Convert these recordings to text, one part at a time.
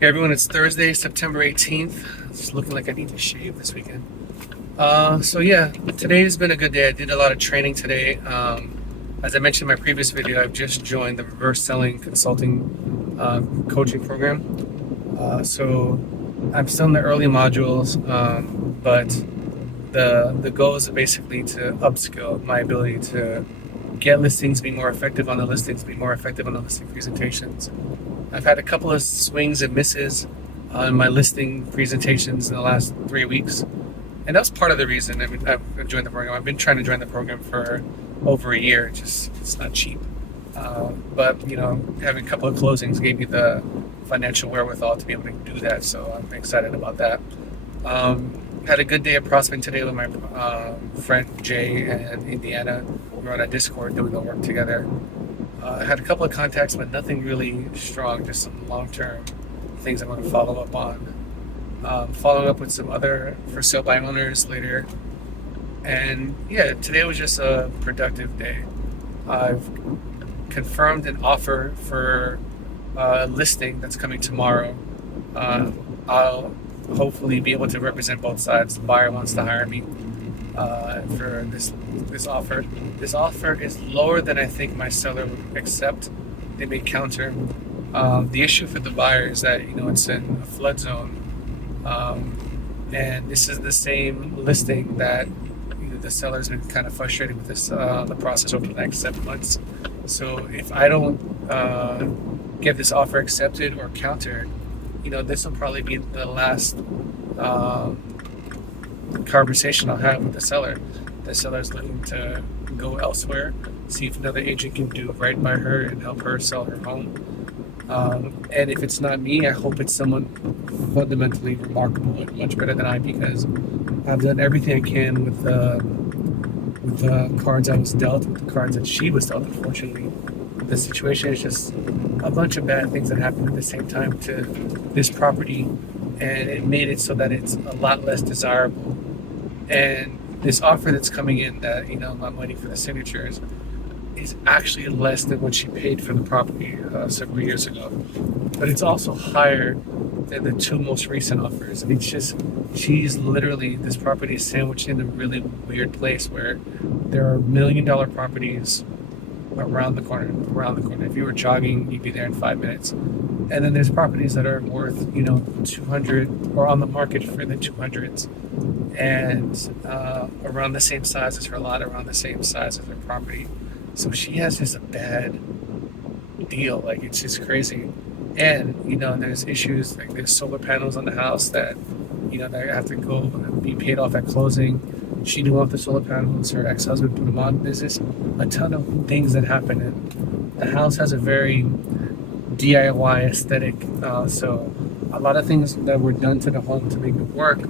Hey everyone, it's Thursday, September 18th. It's looking like I need to shave this weekend. So yeah, today's been a good day. I did a lot of training today. As I mentioned in my previous video, I've just joined the reverse selling consulting coaching program. So I'm still in the early modules, but the goal is basically to upskill my ability to get listings, be more effective on the listings, be more effective on the listing presentations. I've had a couple of swings and misses on my listing presentations in the last 3 weeks. And that's part of the reason I've joined the program. I've been trying to join the program for over a year. Just it's not cheap. But having a couple of closings gave me the financial wherewithal to be able to do that. So I'm excited about that. Had a good day of prospecting today with my friend Jay and Indiana. We were on a Discord doing the work together. I had a couple of contacts, but nothing really strong, just some long-term things I'm going to follow up on. Following up with some other for sale by owners later. And yeah, today was just a productive day. I've confirmed an offer for a listing that's coming tomorrow. I'll hopefully be able to represent both sides. The buyer wants to hire me for this offer. This offer is lower than I think my seller would accept. They may counter. The issue for the buyer is that it's in a flood zone, and this is the same listing that the seller's been kind of frustrated with this the process over the next 7 months. So if I don't get this offer accepted or countered, this will probably be the last conversation I'll have with the seller. The seller's looking to go elsewhere, see if another agent can do right by her and help her sell her home. And if it's not me, I hope it's someone fundamentally remarkable and much better than I, because I've done everything I can with the cards I was dealt, with the cards that she was dealt. Unfortunately, the situation is just a bunch of bad things that happened at the same time to this property, and it made it so that it's a lot less desirable. And this offer that's coming in that I'm waiting for the signatures is actually less than what she paid for the property several years ago, but it's also higher than the two most recent offers. It's just this property is sandwiched in a really weird place where there are $1 million properties around the corner. If you were jogging, you'd be there in 5 minutes. And then there's properties that are worth 200 or on the market for the 200s, and around the same size as her lot, around the same size as her property. So she has just a bad deal. Like, it's just crazy. And there's issues like there's solar panels on the house that that have to go and be paid off at closing. She knew off the solar panels. Her ex-husband put them on. There's just a ton of things that happen, and the house has a very DIY aesthetic. So a lot of things that were done to the home to make it work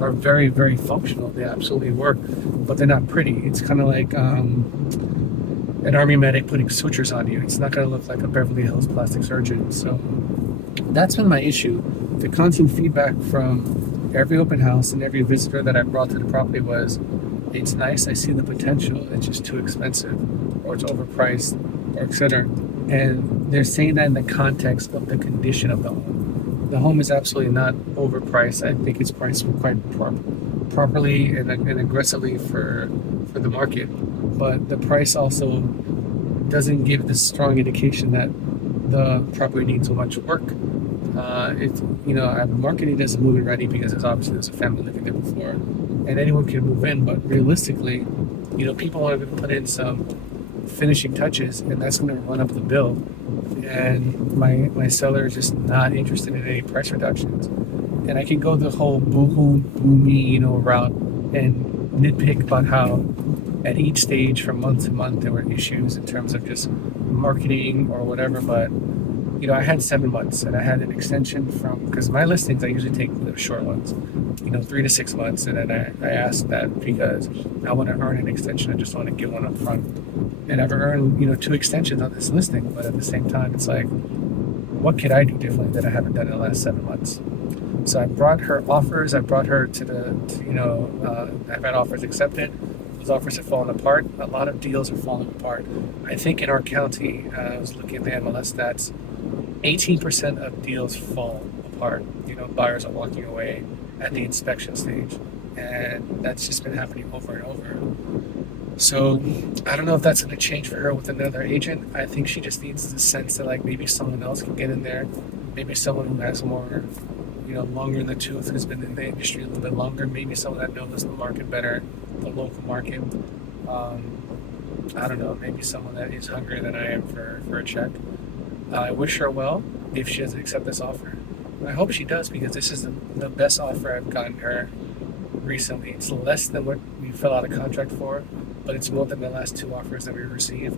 are very, very functional. They absolutely work, but they're not pretty. It's kind of like an army medic putting sutures on you. It's not going to look like a Beverly Hills plastic surgeon. So that's been my issue. The constant feedback from every open house and every visitor that I brought to the property was, it's nice, I see the potential, it's just too expensive, or it's overpriced, or etc. And they're saying that in the context of the condition of the home. The home is absolutely not overpriced. I think it's priced quite properly and aggressively for the market. But the price also doesn't give the strong indication that the property needs so much work. I'm marketing it as move-in ready because there's a family living there before, and anyone can move in. But realistically, people want to put in some finishing touches, and that's going to run up the bill. And my seller is just not interested in any price reductions. And I can go the whole boohoo, boomy, route and nitpick about how at each stage from month to month there were issues in terms of just marketing or whatever. But I had 7 months, and I had an extension because my listings, I usually take the short ones, 3 to 6 months. And then I asked that because I want to earn an extension. I just want to get one up front. And I've earned, 2 extensions on this listing, but at the same time, it's like, what could I do differently that I haven't done in the last 7 months? So I brought her offers. I brought her I've had offers accepted. Those offers have fallen apart. A lot of deals are falling apart. I think in our county, I was looking at the MLS stats, 18% of deals fall apart. Buyers are walking away at the inspection stage, and that's just been happening over and over. So I don't know if that's going to change for her with another agent. I think she just needs the sense that like maybe someone else can get in there, maybe someone who has more, longer in the tooth, who's been in the industry a little bit longer, maybe someone that knows the market better, the local market. I don't know, maybe someone that is hungrier than I am for a check. I wish her well if she doesn't accept this offer. I hope she does, because this is the best offer I've gotten her recently. It's less than what we fill out a contract for, but it's more than the last two offers that we received.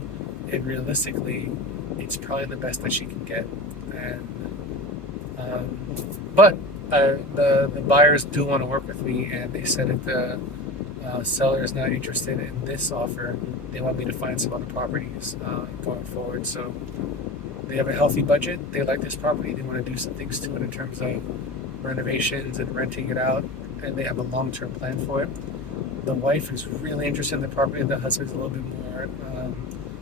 And realistically, it's probably the best that she can get. And but the buyers do want to work with me, and they said if the seller is not interested in this offer, they want me to find some other properties going forward. So they have a healthy budget. They like this property. They want to do some things to it in terms of renovations and renting it out, and they have a long-term plan for it. The wife is really interested in the property. The husband's a little bit more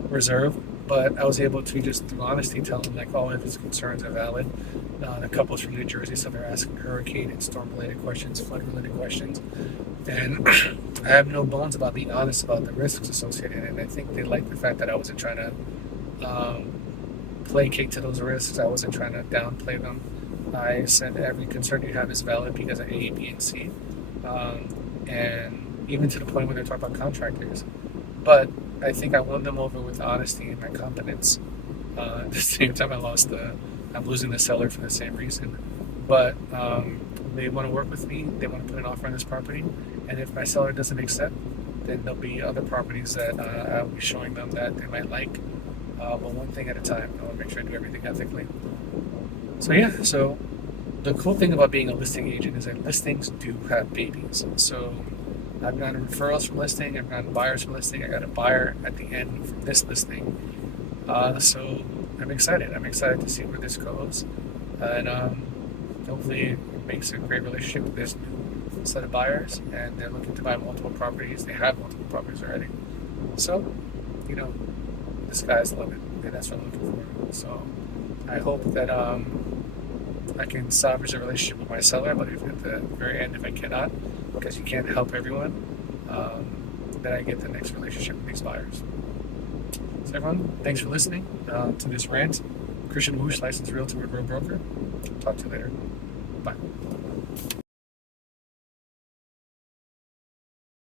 reserved, but I was able to just through honesty tell him like all of his concerns are valid. The couple's from New Jersey, so they're asking hurricane and storm-related questions, flood-related questions, and I have no bones about being honest about the risks associated. And I think they like the fact that I wasn't trying to placate to those risks. I wasn't trying to downplay them. I said every concern you have is valid because of A, B, and C, and even to the point when they're talking about contractors. But I think I won them over with honesty and my competence. At the same time, I'm losing the seller for the same reason. But they want to work with me. They want to put an offer on this property, and if my seller doesn't accept, then there'll be other properties that I'll be showing them that they might like. But one thing at a time. I want to make sure I do everything ethically. So yeah, so the cool thing about being a listing agent is that listings do have babies. So I've gotten referrals from listing, I've gotten buyers from listing, I got a buyer at the end from this listing. So I'm excited. I'm excited to see where this goes. And hopefully it makes a great relationship with this new set of buyers, and they're looking to buy multiple properties. They have multiple properties already. So, the sky's the limit, and that's what I'm looking for. So I hope that I can salvage a relationship with my seller, but if at the very end, if I cannot, because you can't help everyone, then I get the next relationship with these buyers. So everyone, thanks for listening to this rant. Christian Woosh, licensed realtor and broker. Talk to you later. Bye.